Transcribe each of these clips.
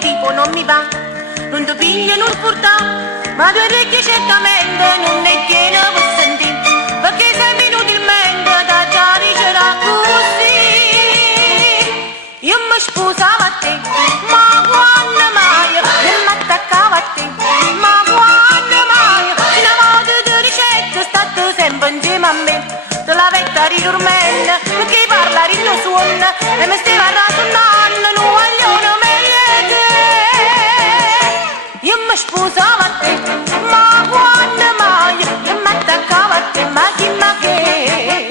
tipo non mi va, non ti piglio non porta, ma due orecchie certamente non ne tiene per sentire, perché sempre inutilmente da già dicerà così. Io mi sposavo a te, ma quando mai io mi attaccavo a te, ma quando mai una volta ti ricetto state sempre insieme a me. La vetta ridormente, perché parla rinno suona, e mi stava rasuonando, non vogliono meglio te. Io mi sposavo a te, ma quando mai, io mi attaccavo a te, ma chi ma che?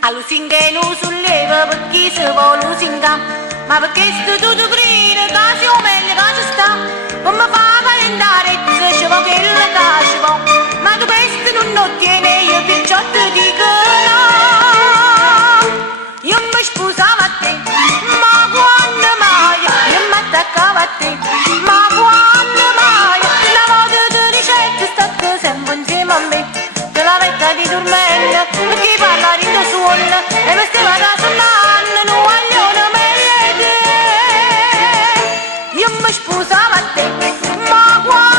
A lusinghe non solleva, perché si vuole lusinga, ma perché sto tutto grida, che si o meglio che ci sta, non mi fa calendare, se ci vuole che la ci vuole. Ma tu questo non lo ottieni, io perciò ti dico no. Io mi sposavo a te, ma quando mai io mi attaccavo a te, ma quando mai una volta ti ricetto state sempre insieme a me. Te la vetta di dormendo, perché parla di te suona, e mi stava rasuonando, non vogliono meglio te. Io mi sposavo a te, ma quando